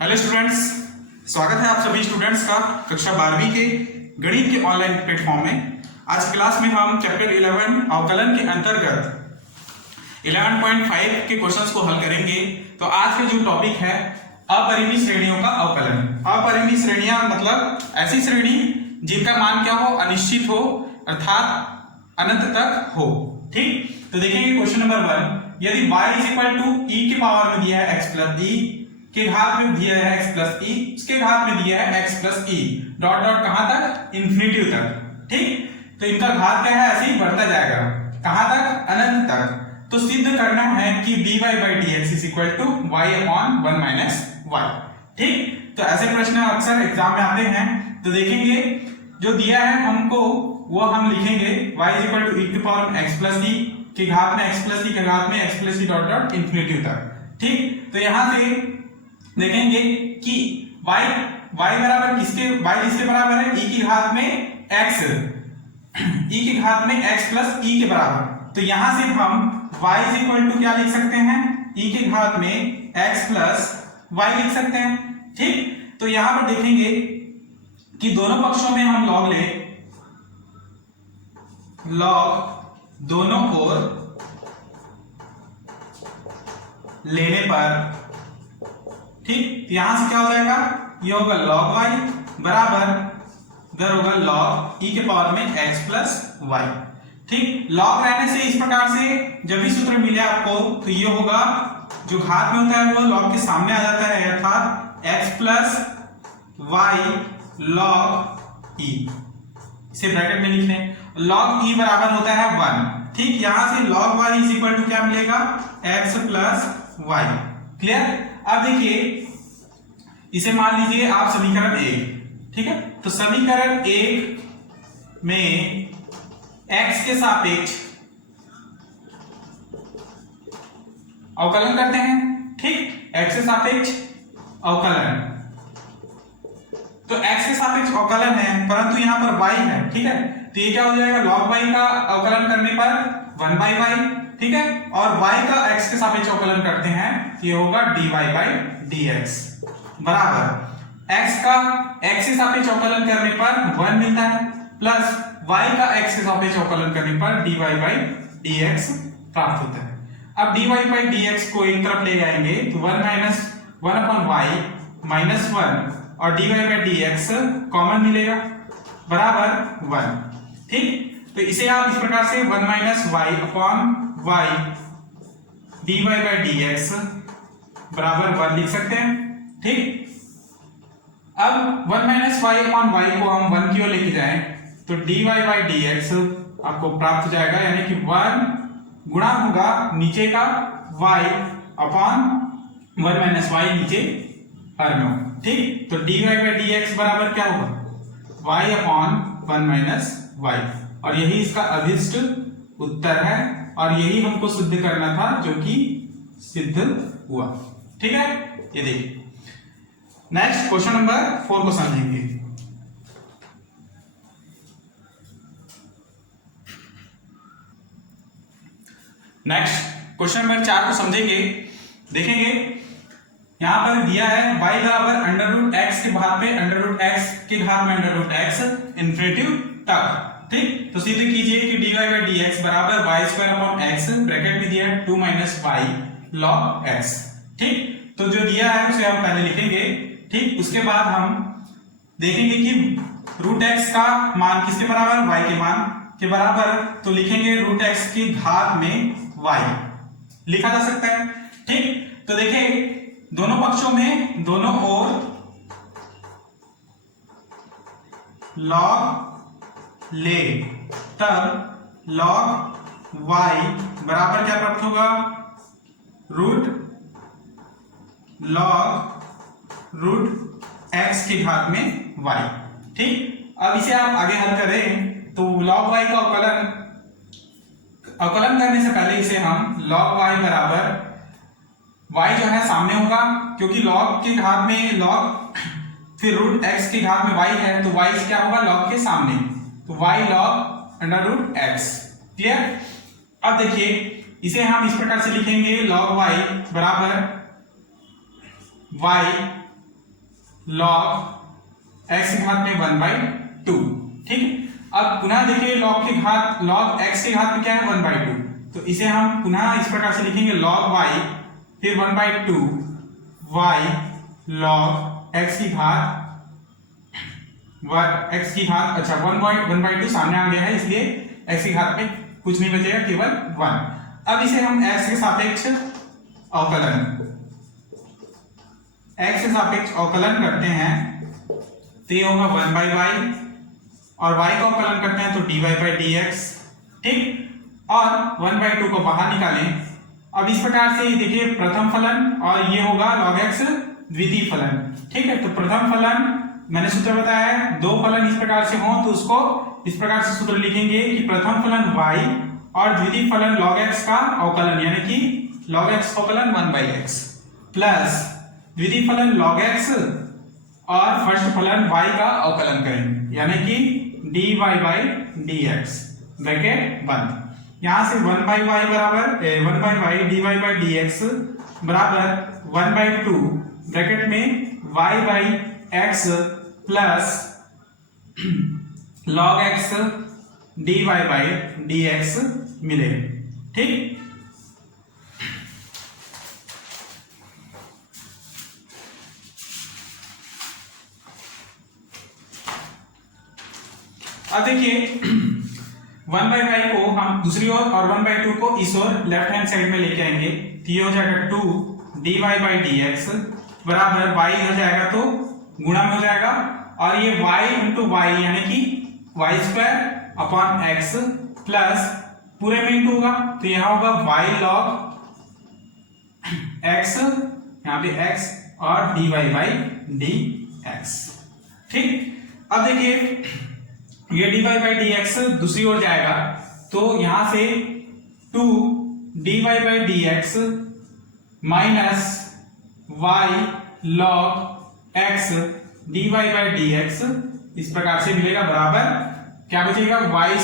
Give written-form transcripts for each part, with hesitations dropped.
Hello students, स्वागत है आप सभी स्टूडेंट्स का कक्षा 12वीं के गणित के ऑनलाइन प्लेटफॉर्म में। आज की क्लास में हम चैप्टर 11 अवकलन के अंतर्गत 11.5 के क्वेश्चंस को हल करेंगे। तो आज का जो टॉपिक है अपरिमित श्रेणियों का अवकलन। अपरिमित श्रेणियां मतलब ऐसी श्रेणी जिनका मान क्या हो, अनिश्चित हो, अर्थात अनंत तक हो। ठीक, तो देखेंगे क्वेश्चन नंबर 1। यदि y e के पावर में दिया है x प्लस e के घात में दिया है x प्लस e, उसके घात में दिया है x plus e, dot dot कहां तक, इन्फिनिटी तक। ठीक, तो इनका घात क्या है, ऐसे ही बढ़ता जाएगा कहां तक, अनंत तक। तो सिद्ध करना है कि dy by dx is equal to y upon 1 minus y। ठीक, तो ऐसे प्रश्न अक्सर एग्जाम में आते हैं। तो देखेंगे जो दिया है हमको वो हम लिखेंगे y is equal to e की पावर x प्लस e के घात में x प्लस e के घात में x plus e dot dot infinity तक। ठीक, तो यहां से देखेंगे कि y बराबर किसके, y किसके बराबर है, e की घात में x, e की घात में x प्लस e के बराबर। तो यहां से हम y इज इक्वल टू क्या लिख सकते हैं, e की घात में x प्लस y लिख सकते हैं। ठीक, तो यहां पर देखेंगे कि दोनों पक्षों में हम लॉग दोनों ओर लेने पर, ठीक, यहां से क्या हो जाएगा, ये होगा log y बराबर इधर होगा log e के पावर में x प्लस y। ठीक, log रहने से इस प्रकार से जब भी सूत्र मिले आपको तो ये होगा, जो घात में होता है वो log के सामने आ जाता है, अर्थात x plus y log e। इसे ब्रैकेट में लिख लें, log e बराबर होता है 1। ठीक, यहां से log y is equal to क्या मिलेगा, x प्लस y। क्लियर। अब देखिए इसे मान लीजिए आप समीकरण 1। ठीक है, तो समीकरण 1 में x के सापेक्ष अवकलन करते हैं। ठीक, x के सापेक्ष अवकलन, तो x के सापेक्ष अवकलन है परंतु यहां पर y है। ठीक है, तो ये क्या हो जाएगा, log y का अवकलन करने पर 1 by y। ठीक है, और y का x के सापेक्ष अवकलन करते हैं तो ये होगा dy by dx बराबर x का x के सापेक्ष अवकलन करने पर 1 मिलता है, प्लस y का x के सापेक्ष अवकलन करने पर dy by dx प्राप्त होता है। अब dy by dx को एक तरफ ले जाएंगे तो 1 माइनस 1 अपॉन y माइनस 1 और dy by dx कॉमन मिलेगा बराबर 1। ठीक, तो इसे आप इस प्रकार से 1 minus y upon y dy by dx बराबर 1 लिख सकते हैं। ठीक, अब 1 माइनस y अपॉन y को हम 1 की ओर लेके जाएं तो dy by dx आपको प्राप्त हो जाएगा, यानी कि 1 गुणा होगा नीचे का y अपॉन 1 माइनस y नीचे हर में। ठीक, तो dy by dx बराबर क्या होगा, y अपॉन 1 माइनस y, और यही इसका अभिष्ट उत्तर है और यही हमको सिद्ध करना था जो कि सिद्ध हुआ। ठीक है, ये देखिए नेक्स्ट क्वेश्चन नंबर 4 को समझेंगे। नेक्स्ट क्वेश्चन नंबर 4 को समझेंगे। देखेंगे यहां पर दिया है y बराबर अंडर रूट x के घात में अंडर रूट x के घात में अंडर रूट x इन्फिनिटी तक। ठीक, तो सिद्ध कीजिए कि dy by dx बराबर y square upon x bracket में दिया है 2 माइनस y log x। ठीक, तो जो दिया है उसे हम पहले लिखेंगे। ठीक, उसके बाद हम देखेंगे कि रूट x का मान किसके बराबर, y के मान के बराबर, तो लिखेंगे रूट x की घात में y लिखा जा सकता है। ठीक, तो देखिए दोनों पक्षों में दोनों ओर log ले तब log y बराबर क्या प्राप्त होगा, रूट रूट x की घात में y। ठीक, अब इसे आप आगे हल करें तो log y का अवकलन करने से पहले इसे हम log y बराबर y जो है सामने होगा, क्योंकि log के घात में log फिर रूट x के घात में y है तो y क्या होगा, log के सामने, तो y log under root x। Clear. अब देखिए इसे हम इस प्रकार से लिखेंगे log y बराबर y log x की घात में 1/2। ठीक, अब पुनः देखिए log x की घात में क्या है 1/2, तो इसे हम पुनः इस प्रकार से लिखेंगे log y फिर 1/2 y log x की घात अच्छा 1/2 सामने आ गया है, इसलिए x की घात में कुछ नहीं बचेगा, केवल 1। अब इसे हम x के सापेक्ष अवकलन करते हैं, तो ये होगा 1/y और y का अवकलन करते हैं तो dy/dx। ठीक, और 1/2 को बाहर निकालें। अब इस प्रकार से देखिए प्रथम फलन और ये होगा log x द्वितीय फलन। ठीक है, तो प्रथम फलन मैंने सूत्र बताया है, दो फलन इस प्रकार से हो तो उसको इस प्रकार से सूत्र लिखेंगे कि प्रथम फलन y और द्वितीय फलन log x का अवकलन, यानी कि log x का अवकलन 1/x प्लस द्वितीय फलन log x और फर्स्ट फलन y का अवकलन करेंगे, यानी कि dy/dx ब्रैकेट बंद। यहां से 1/y बराबर 1/y dy/dx बराबर 1/2 ब्रैकेट में y/x plus log x dy/dx मिलेगा। ठीक, अब देखिए 1/y को हम दूसरी ओर और 1/2 को इस ओर लेफ्ट हैंड साइड में लेके आएंगे, तो ये हो जाएगा 2 dy/dx बराबर y हो जाएगा तो गुणा में हो जाएगा, और ये y इंटू वाई यानी कि y² x प्लस पूरे में इंटू होगा तो यहां होगा y log x, यहां पे x और dy/dx। ठीक, अब देखिए ये dy/dx दूसरी ओर जाएगा तो यहां से 2 dy/dx minus y log x dy/dx इस प्रकार से मिलेगा, बराबर क्या बचेगा y²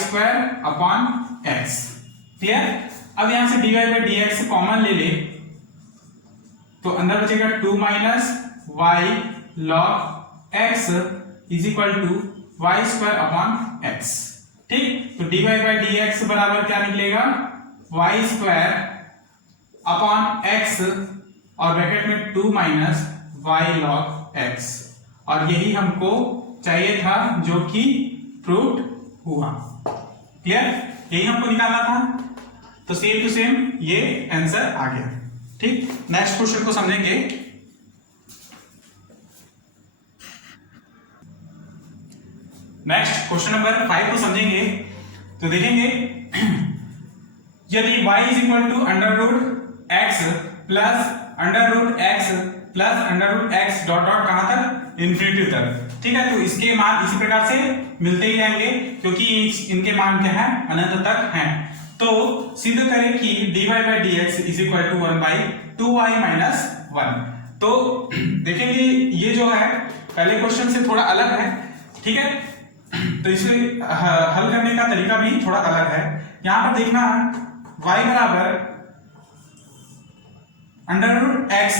x। क्लियर, अब यहां से dy/dx कॉमन ले ले तो अंदर बचेगा 2 minus y log x is equal to y² x। ठीक, तो dy/dx बराबर क्या निकलेगा y² x और ब्रैकेट में 2 माइनस y log x, और यही हमको चाहिए था जो कि प्रूव हुआ। क्लियर, यही हमको निकालना था, तो सेम टू सेम ये आंसर आ गया। ठीक, नेक्स्ट क्वेश्चन को समझेंगे। नेक्स्ट क्वेश्चन नंबर 5 को समझेंगे, तो देखेंगे यदि y is equal to √x plus √x dot dot कहां तक, इंफिनिटी तक। ठीक है, तो इसके मान इसी प्रकार से मिलते ही जाएंगे क्योंकि इनके मान क्या है, अनंत तक हैं। तो सिद्ध करें कि dy/dx is equal to 1/2y minus 1। तो देखेंगे ये जो है पहले क्वेश्चन से थोड़ा अलग है। ठीक है, तो इसे हल करने का तरीका भी थोड़ा अलग है। यहां पर देखना y बराबर √x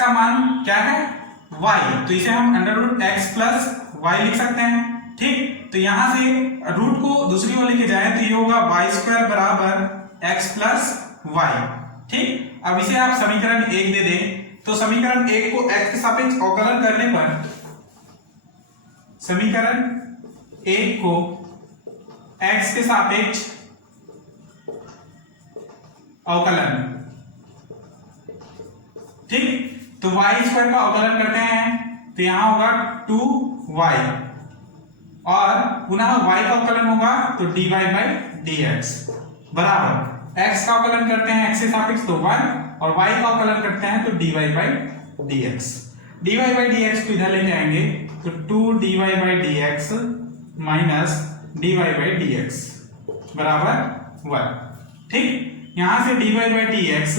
का मान क्या है y, तो इसे हम √x प्लस y लिख सकते हैं। ठीक, तो यहां से रूट को दूसरी ओर लेके जाए तो ये होगा y² बराबर x प्लस y। ठीक, अब इसे आप समीकरण 1 दे दें तो समीकरण 1 को x के सापेक्ष अवकलन करने पर समीकरण 1 को x के सापेक्ष अवकलन, ठीक, तो y² का अवकलन करते हैं तो यहां होगा 2y और पुनः y का अवकलन होगा तो dy/dx बराबर x का अवकलन करते हैं x के सापेक्ष तो 1 और y का अवकलन करते हैं तो dy/dx। dy/dx को इधर लेके आएंगे तो 2 dy/dx माइनस dy/dx बराबर 1। ठीक, यहां से dy/dx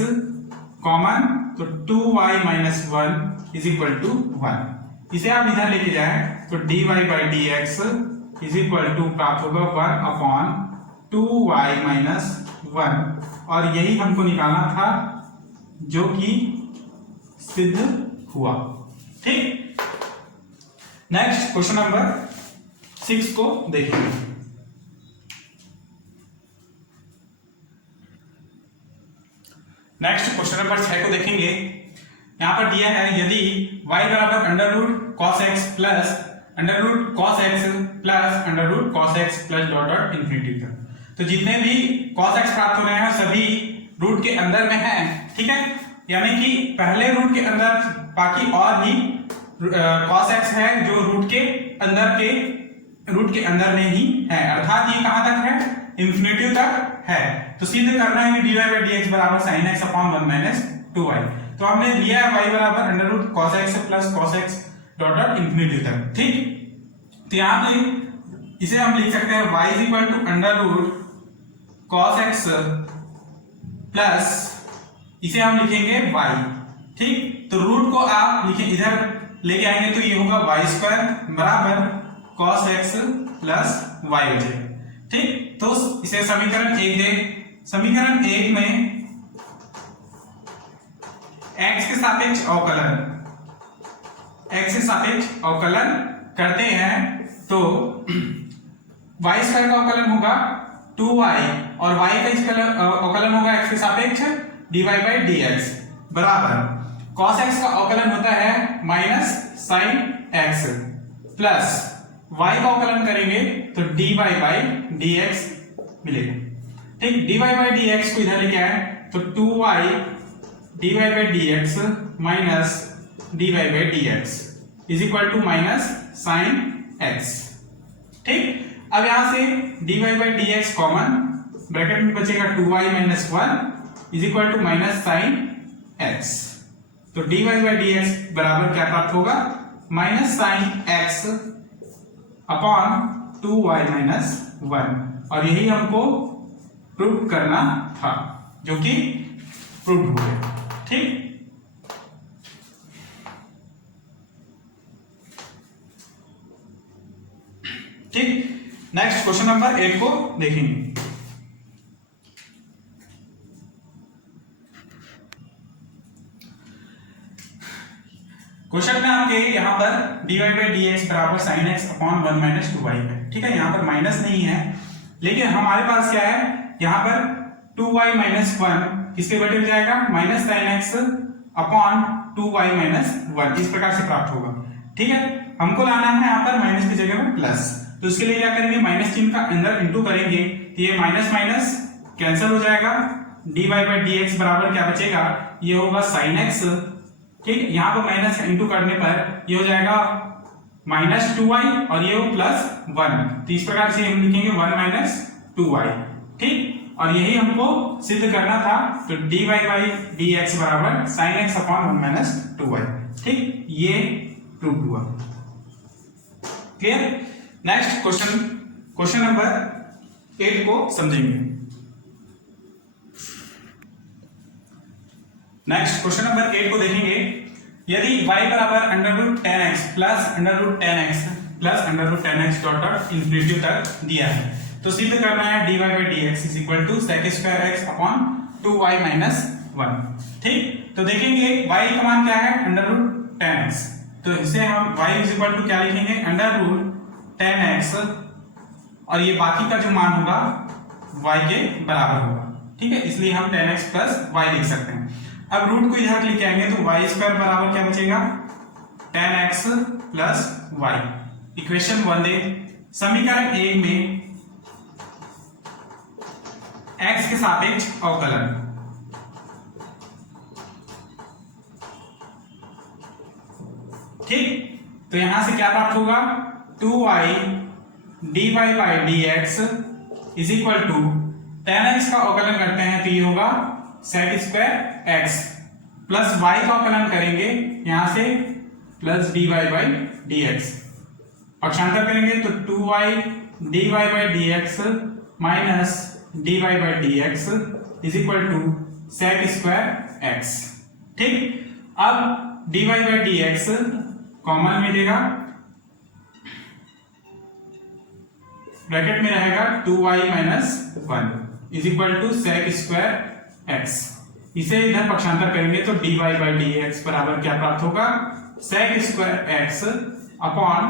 कॉमन तो 2y minus 1 is equal to 1। इसे आप इधर लेके जाएं तो dy/dx इज इक्वल टू प्राप्त होगा 1/2y माइनस 1, और यही हमको निकालना था जो कि सिद्ध हुआ। ठीक, नेक्स्ट क्वेश्चन नंबर 6 को देखेंगे। नेक्स्ट क्वेश्चन नंबर 6 को देखेंगे। यहां पर दिया है यदि y बराबर under root cos x plus under root cos x plus under root cos x plus dot dot infinity तक, तो जितने भी cos x प्राप्त हो रहे हैं सभी रूट के अंदर में है, ठीक है, यानी कि पहले रूट के अंदर बाकी और भी cos x है जो रूट के अंदर में ही है, अर्थात ये कहां तक है, इंफिनिटी तक है। तो सिद्ध करना है कि dy by dx बराबर sin x upon 1 minus 2y। तो हमने लिया है y बराबर under root cos x plus cos x dot dot infinity तक, ठीक। तो यहाँ पे इसे हम लिख सकते हैं y is equal to under root cos x plus इसे हम लिखेंगे y, ठीक। तो रूट को आप लिखें इधर लेके आएंगे तो ये होगा y स्क्वायर बराबर cos x प्लस y बचेगा, ठीक। तो इसे समीकरण 1 दे, समीकरण 1 में x के सापेक्ष अवकलन करते हैं तो y स्क्वायर का अवकलन होगा 2y और y का अवकलन होगा x के सापेक्ष dy by dx बराबर cos x का अवकलन होता है minus sin x plus y का अवकलन करेंगे तो dy by dx मिलेगा, ठीक। dy by dx को इधर लेके आए तो 2y dy by dx minus dy by dx is equal to minus sin x, ठीक। अब यहां से dy by dx common, bracket में बचेगा 2y minus 1 is equal to minus sin x। तो dy by dx बराबर क्या प्राप्त होगा, minus sin x upon 2y minus 1, और यही हमको प्रूव करना था जो कि प्रूव हो गया, ठीक। ठीक, नेक्स्ट क्वेश्चन नंबर 8 को देखेंगे। क्वेश्चन में आपके यहाँ पर dy by dx बराबर sin x upon 1 minus 2y है, ठीक है। यहाँ पर माइनस नहीं है, लेकिन हमारे पास क्या है, यहाँ पर 2y माइनस 1 किसके बटे में जाएगा, minus sin x upon 2y minus 1, इस प्रकार से प्राप्त होगा, ठीक है। हमको लाना है यहाँ पर माइनस की जगह में प्लस, तो इसके लिए क्या करेंगे, माइनस चिन्ह का अंदर इंटू करेंगे तो ये माइनस माइनस कैंसिल हो जाएगा, dy by dx बराबर क्या बचेगा, ये होगा sin x, ठीक। यहाँ पर माइनस इंटू करने पर ये हो जाएगा माइनस 2y और ये हो प्लस 1, तो इस प्रकार से हम लिखेंगे 1 माइनस 2y, ठीक। और यही हमको सिद्ध करना था, तो dy by dx बराबर sin x upon 1 minus 2y, ठीक, ये प्रूव हुआ, क्लियर। नेक्स्ट क्वेश्चन नंबर 8 को समझेंगे। नेक्स्ट क्वेश्चन नंबर 8 को देखेंगे। यदि y बराबर under root 10x plus under root 10x plus under root 10x dot dot infinity तक दिया है, तो सिद्ध करना है dy by dx is equal to sec square x upon 2y minus 1, ठीक। तो देखेंगे y का मान क्या है, अंडर रूट 10x, तो इसे हम y इज इक्वल टू क्या लिखेंगे, अंडर रूट 10x, और ये बाकी का जो मान होगा y के बराबर होगा, ठीक है, इसलिए हम 10x प्लस y लिख सकते हैं। अब रूट को इधर लेके आएंगे तो y स्क्वायर बराबर क्या बचेगा, 10x प्लस y। इक्वेशन 1 दे, समीकरण 1 में x के सापेक्ष अवकलन, ठीक। तो यहां से क्या प्राप्त होगा, 2y dy by dx is equal to 10x का अवकलन करते हैं तो ये होगा sec square x plus y का अवकलन करेंगे यहां से प्लस dy by dx, पक्षांतर करेंगे तो 2y dy by dx minus dy by dx is equal to sec square x, ठीक। अब dy by dx कॉमन मिलेगा, ब्रैकेट में रहेगा 2y minus 1 is equal to sec square x, इसे इधर पक्षांतर करेंगे तो dy by dx बराबर क्या प्राप्त होगा, sec square x upon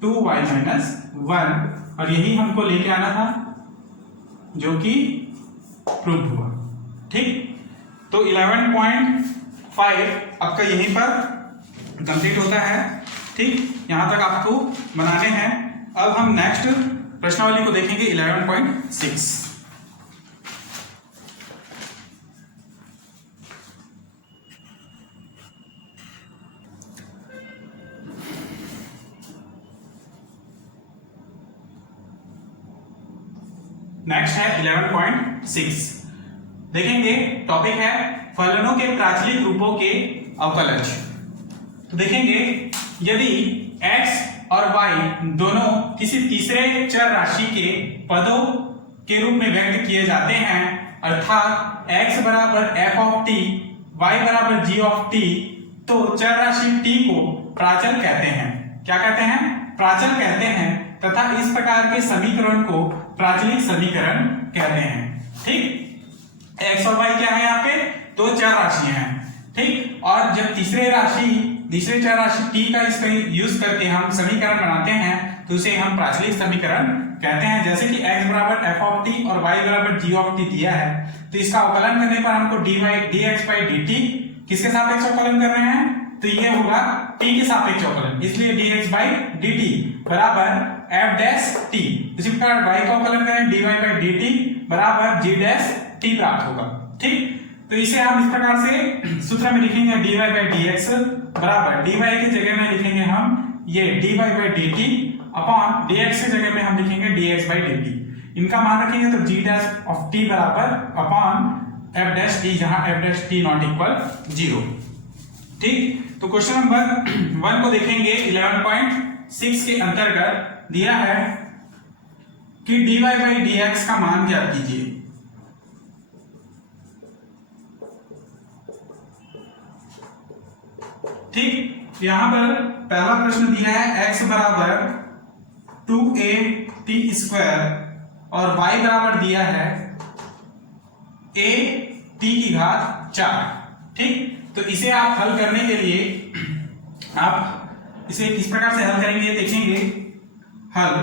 2y minus 1, और यही हमको लेके आना था जो कि प्रूव हुआ। ठीक, तो 11.5 आपका यहीं पर कंप्लीट होता है। ठीक, यहां तक आपको बनाने हैं। अब हम नेक्स्ट प्रश्नावली को देखेंगे 11.6। नेक्स्ट है 11.6। देखेंगे, टॉपिक है फलनों के प्राचलिक रूपों के अवकलज। तो देखेंगे, यदि x और y दोनों किसी तीसरे चर राशि के पदों के रूप में व्यक्त किए जाते हैं, अर्थात x बराबर f ऑफ t, y बराबर g ऑफ t, तो चर राशि t को प्राचल कहते हैं। क्या कहते हैं? प्राचल कहते हैं, तथा इस प्रकार के समीकरण को प्राचलिक समीकरण कहते हैं। ठीक, x और y क्या है यहाँ पे? दो चर राशियां हैं। ठीक, और जब तीसरे चर राशि t का इस पर यूज करके हम समीकरण बनाते हैं तो उसे हम प्राचलिक समीकरण कहते हैं। जैसे कि x बराबर f ऑफ t और y बराबर g ऑफ t दिया है, तो इसका अवकलन करने पर हमको dx by dt किसके सापेक्ष अवकलन कर रहे हैं? तो ये होगा t के सापेक्ष अवकलन, इसलिए dx by dt बराबर f डैश t। इसी प्रकार y का अवकलन करें, dy by dt बराबर g डैश t प्राप्त होगा। ठीक, तो इसे हम इस प्रकार से सूत्र में लिखेंगे dy by dx बराबर dy की जगह में लिखेंगे हम ये dy by dt upon dx की जगह में हम लिखेंगे dx by dt। इनका मान रखेंगे तो g डैश ऑफ t बराबर अपॉन f डैश t, जहां f dash t not equal 0। ठीक, तो क्वेश्चन नंबर 1 को देखेंगे। 11.6 के अंतर्गत दिया है कि dy by dx का मान ज्ञात कीजिए। ठीक, यहां पर पहला प्रश्न दिया है x बराबर 2a t स्क्वायर और y बराबर दिया है a t की घात 4। ठीक, तो इसे आप हल करने के लिए आप इसे किस प्रकार से हल करेंगे देखेंगे। हल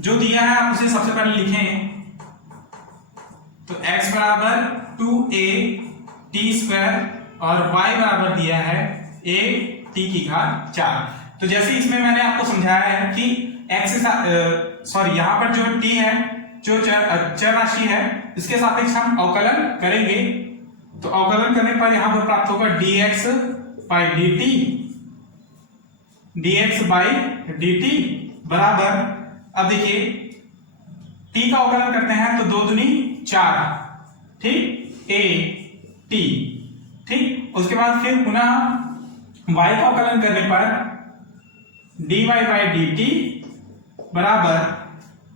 जो दिया है आप उसे सबसे पहले लिखें, तो x बराबर 2a t स्क्वायर और y बराबर दिया है a t की घात 4। तो जैसे इसमें मैंने आपको समझाया है कि x यहाँ पर जो t है, जो चर राशि है, इसके सापेक्ष हम अवकलन करेंगे। तो अवकलन करने पर यहां पर प्राप्त होगा dx by dt बराबर, अब देखिए t का अवकलन करते हैं तो 2 दूनी 4, ठीक, a t। ठीक, उसके बाद फिर पुनः y का अवकलन करने पर dy by dt बराबर,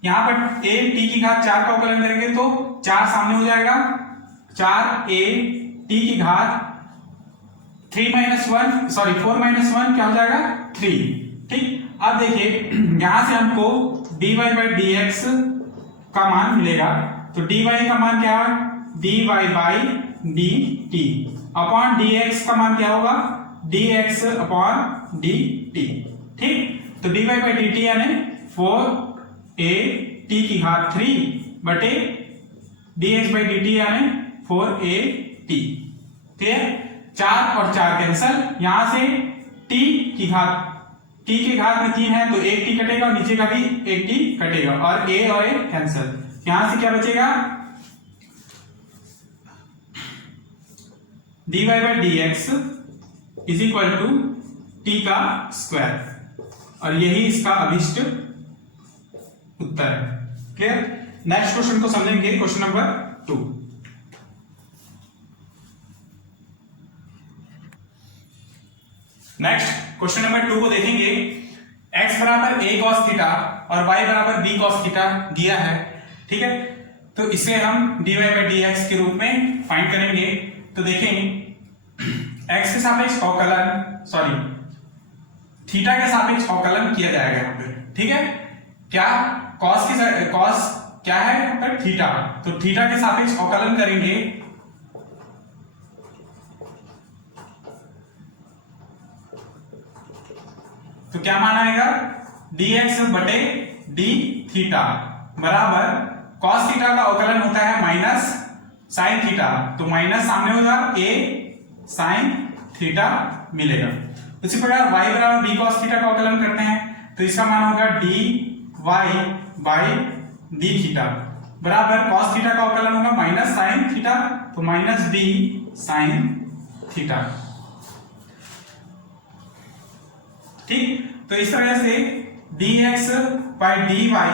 यहां पर a t की घात 4 का अवकलन करेंगे तो 4 सामने हो जाएगा, 4a t की घात 4 माइनस 1 क्या हो जाएगा? 3। ठीक, अब देखिए यहां से हमको dy by dx का मान मिलेगा, तो dy का मान क्या है? dy by dt upon dx का मान क्या होगा? dx upon dt। ठीक, तो dy by dt यानी 4a t की घात 3 बटे dx by dt यानी 4a t। ठीक है, 4 और 4 कैंसल, यहां से t की घात में 3 है तो एक t कटेगा और नीचे का भी एक t कटेगा और a और a कैंसल। यहां से क्या बचेगा? dy by dx is equal to t का स्क्वायर, और यही इसका अभिष्ट उत्तर है। क्लियर? नेक्स्ट क्वेश्चन को समझेंगे, question number 2। Next question number 2 को देखेंगे। x बराबर a cos थीटा और y बराबर b cos थीटा दिया है। ठीक है, तो इसे हम dy by dx के रूप में फाइंड करेंगे। तो देखें, x के सापेक्ष अवकलन, थीटा के सापेक्ष अवकलन किया जाएगा यहाँ पे। ठीक है, क्या cos क्या है यहाँ पर? थीटा, तो थीटा के सापेक्ष अवकलन करेंगे तो क्या मान आएगा, dx बटे d थीटा बराबर cos थीटा का अवकलन होता है माइनस साइन थीटा, तो माइनस सामने होगा a साइन थीटा मिलेगा। उसी प्रकार y बराबर b cos थीटा का अवकलन करते हैं, तो इसका मान होगा dy बाई d थीटा बराबर cos थीटा का अवकलन होगा माइनस साइन थीटा, तो माइनस d साइन थीटा। ठीक, तो इस तरह से dx by dy by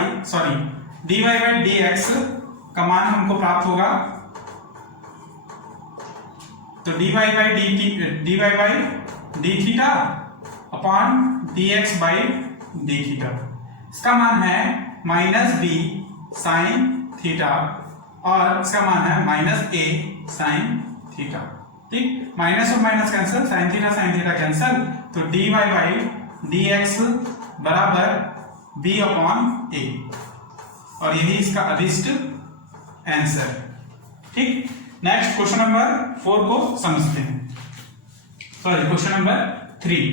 dx का मान हमको प्राप्त होगा, तो dy by d theta upon dx by d theta, इसका मान है माइनस b साइन थीटा और इसका मान है माइनस a साइन थीटा। ठीक, माइनस और minus cancel, sine theta cancel, तो dy बाई dx बराबर b अपॉन a और यही इसका अदिष्ट आंसर। ठीक, नेक्स्ट क्वेश्चन नंबर 4 को समझते हैं, सॉरी क्वेश्चन नंबर 3।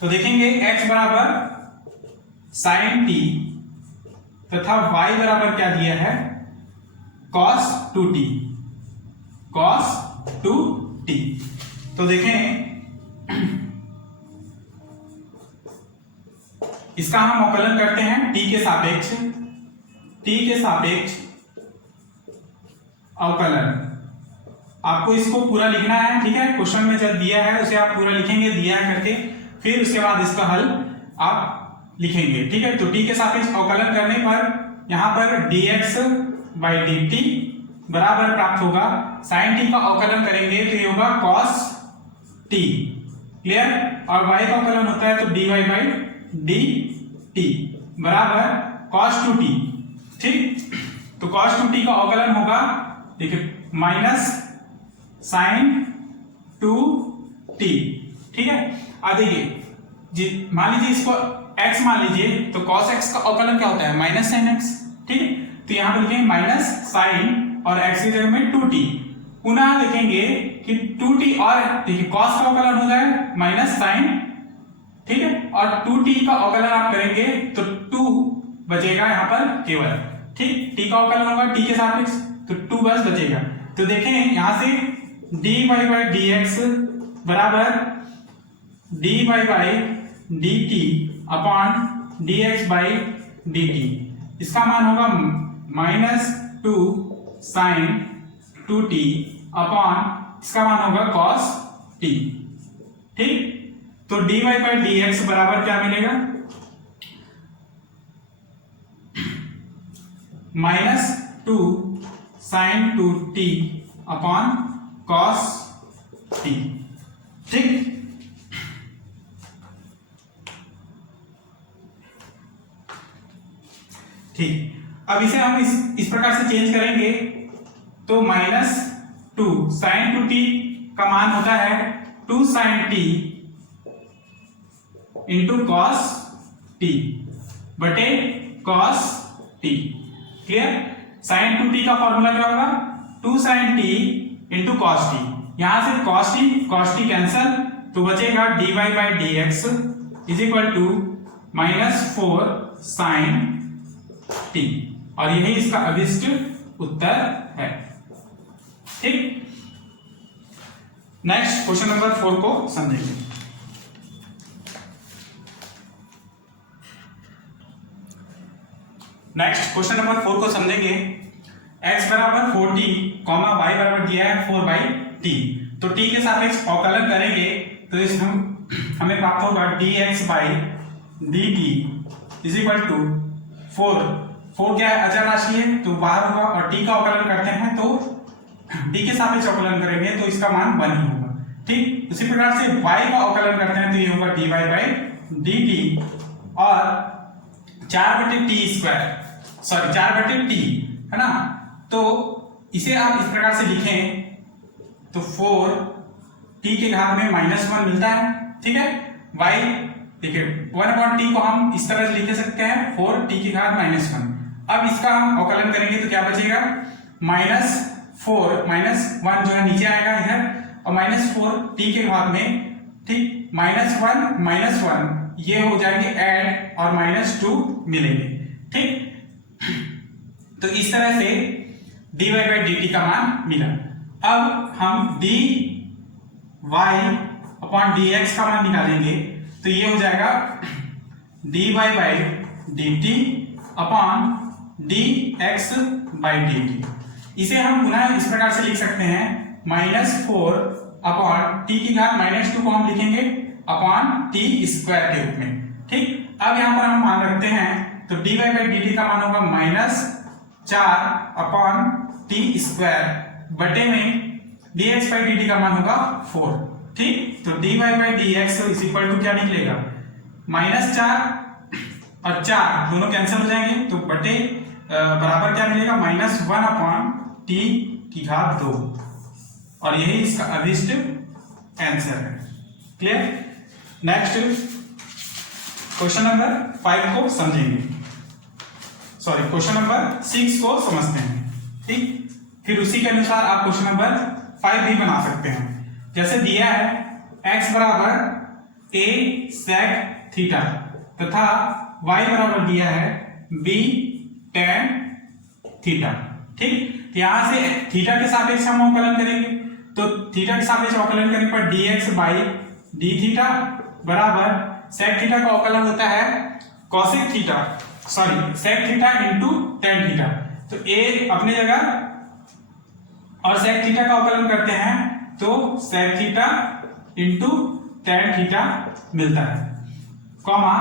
तो देखेंगे x बराबर साइन t तथा y बराबर क्या दिया है, cos 2t, cos 2t। तो देखें इसका हम अवकलन करते हैं t के सापेक्ष अवकलन। आपको इसको पूरा लिखना है, ठीक है, क्वेश्चन में जब दिया है उसे आप पूरा लिखेंगे, दिया है करके, फिर उसके बाद इसका हल आप लिखेंगे। ठीक है, तो t के सापेक्ष अवकलन करने पर यहाँ पर dx बाई dt बराबर प्राप्त होगा, साइन t का अवकलन करेंगे तो ये होगा cos t, क्लियर, और y का अवकलन होता है तो dy बाई dt बराबर cos 2t। ठीक, तो cos 2t का अवकलन होगा, देखिए माइनस साइन 2t। ठीक है, अब देखिए मान लीजिए इसको x मान लीजिए, तो cos x का अवकलन क्या होता है, माइनस साइन x। ठीक है, तो यहां पर लिखेंगे माइनस साइन और x की जगह में 2t, पुनः लिखेंगे कि 2t और देखिए cos का अवकलन हो जाए माइनस साइन, ठीक है, और 2t का अवकलन आप करेंगे तो 2 बचेगा यहां पर केवल। ठीक, t का अवकलन होगा t के सापेक्ष, तो 2 बस बचेगा। तो देखें यहां से dy बाई dx बराबर dy by dt upon dx by dt, इसका मान होगा माइनस 2 साइन 2t अपॉन इसका मान होगा cos t। ठीक, तो dy बाई dx बराबर क्या मिलेगा, minus 2 sine 2t upon cos t। ठीक, ठीक, अब इसे हम इस प्रकार से चेंज करेंगे, तो माइनस 2 साइन 2t का मान होता है 2 sine t into cos t बटे cos t, clear. Sine 2t का फॉर्मूला क्या होगा, 2 sine t into cos t, यहां से cos t कैंसल, तो बचेगा dy by dx is equal to minus 4 sine t, और यही इसका अभिष्ट उत्तर है। ठीक, नेक्स्ट क्वेश्चन नंबर 4 को समझेंगे। नेक्स्ट क्वेश्चन नंबर 4 को समझेंगे, x बराबर 4t कॉमा y बराबर दिया है 4 बाई t, तो t के सापेक्ष अवकलन करेंगे तो इस हमें प्राप्त होगा dx by dt is equal to 4 क्या है, अचर राशि है तो बाहर होगा, और t का अवकलन करते हैं तो t के सापेक्ष अवकलन करेंगे तो इसका मान 1 ही होगा। ठीक, उसी प्रकार से y का अवकलन करते हैं तो ये होगा dy बाई dt और 4 बटे t स्क्वायर, सॉरी 4 बटे t है ना, तो इसे आप इस प्रकार से लिखें तो 4 t के घात में -1 मिलता है। ठीक है, y देखिए 1/t को हम इस तरह से लिख सकते हैं 4 t की घात -1। अब इसका हम अवकलन करेंगे तो क्या बचेगा, -4 -1 जो है नीचे आएगा इधर, और -4 t के घात में, ठीक, -1 ये हो जाएंगे ऐड और -2 मिलेंगे। ठीक, तो इस तरह से dy बाई dt का मान मिला। अब हम dy अपॉन dx का मान निकालेंगे, तो ये हो जाएगा dy by dt upon dx by dt। इसे हम पुनः इस प्रकार से लिख सकते हैं -4 अपॉन t की घात -2 को हम लिखेंगे अपॉन t स्क्वायर के रूप में। ठीक, अब यहाँ पर हम मान रखते हैं, तो dy बाई dt का मान होगा -4 अपॉन t स्क्वायर बटे में dx बाई dt का मान होगा 4। ठीक, तो dy by dx is equal to क्या निकलेगा, -4 और 4 दोनों कैंसिल हो जाएंगे, तो बटे बराबर क्या मिलेगा, -1 अपॉन t की घात 2, और यही इसका अभिष्ट आंसर है। क्लियर। नेक्स्ट क्वेश्चन नंबर 5 को समझेंगे, सॉरी क्वेश्चन नंबर 6 को समझते हैं। ठीक, फिर उसी के अनुसार आप क्वेश्चन नंबर 5 भी बना सकते हैं। जैसे दिया है x बराबर a sec थीटा तथा y बराबर दिया है b tan थीटा। ठीक, तो यहां से थीटा के सापेक्ष हम अवकलन करेंगे, तो थीटा के सापेक्ष अवकलन करने पर dx बाई d थीटा बराबर sec थीटा का अवकलन होता है cosec theta, sorry sec theta into tan theta. तो a अपनी जगह और sec थीटा का अवकलन करते हैं तो sec theta into tan theta मिलता है, कॉमा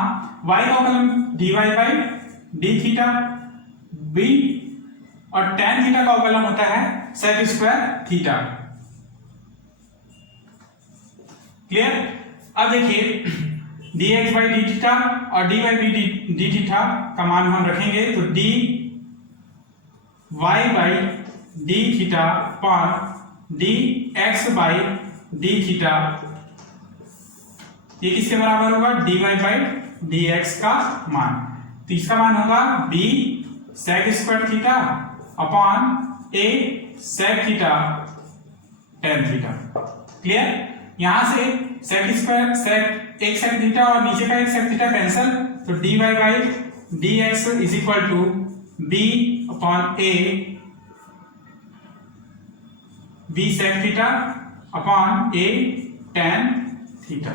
y का अवकलन dy by d theta, b और tan थीटा का अवकलन होता है sec स्क्वायर थीटा। क्लियर। अब देखिए dx बाई डी थीटा और dy बाई डी थीटा का मान हम रखेंगे, तो dy by D theta upon dx by D theta, ये किसके बराबर होगा, dy बाई dx का मान। तो इसका मान होगा b sec square theta upon a sec theta tan theta. Clear. यहां से sec स्क्वायर sec एक sec थीटा और नीचे का एक sec थीटा कैंसिल, तो dy by dx is equal to b upon a b sec theta upon a tan theta.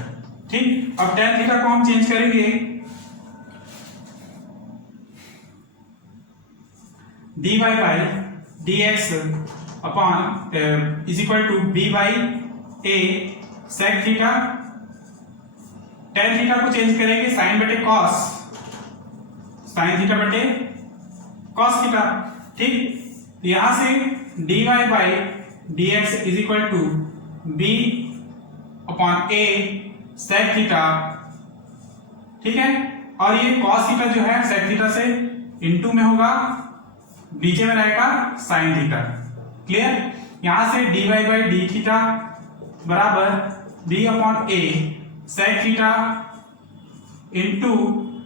ठीक, अब tan थीटा को हम चेंज करेंगे dy by dx upon is equal to b by a sec theta, tan theta को change करेंगे sin बटे cos, sin theta बटे cos theta. ठीक, यहां से dy by dx is equal to b upon a sec theta. ठीक है, और ये cos थीटा जो है sec थीटा से इनटू में होगा, नीचे में रहेगा sin थीटा। क्लियर। यहां से dy बाई डी थीटा बराबर b upon a sec theta into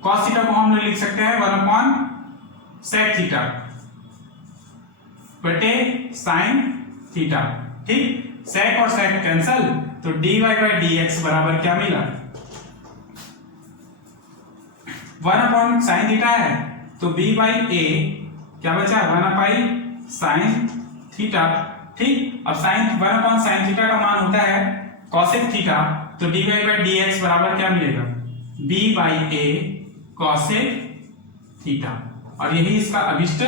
cos theta को हम लिख सकते हैं 1 अपॉन sec थीटा बटे sin थीटा। ठीक, sec और sec कैंसल, तो dy बाई dx बराबर क्या मिला, 1 अपॉन sin थीटा है, तो b बाई a क्या बचा, 1 अपाई sin थीटा। ठीक, अब sin 1 अपॉन sin थीटा का मान होता है cosec थीटा, तो dy बाई dx बराबर क्या मिलेगा, b by a cosec theta, और यही इसका अभिष्ट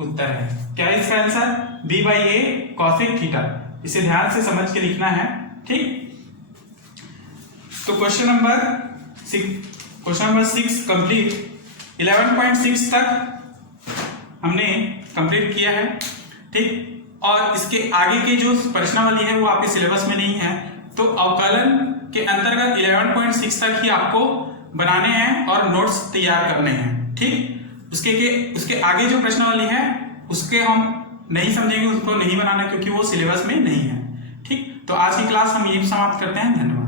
उत्तर है। क्या है इसका answer, b by a cosec theta. इसे ध्यान से समझ के लिखना है। ठीक, तो क्वेश्चन नंबर 6 कंप्लीट। 11.6 तक हमने कंप्लीट किया है। ठीक, और इसके आगे के जो प्रश्नावली है वो आपके सिलेबस में नहीं है, तो अवकलन के अंतर्गत 11.6 तक ही आपको बनाने हैं और नोट्स तैयार करने हैं। ठीक, उसके आगे जो प्रश्नावली है उसके हम नहीं समझेंगे, उसको नहीं बनाना क्योंकि वो सिलेबस में नहीं है। ठीक, तो आज की क्लास हम यही समाप्त करते हैं। धन्यवाद।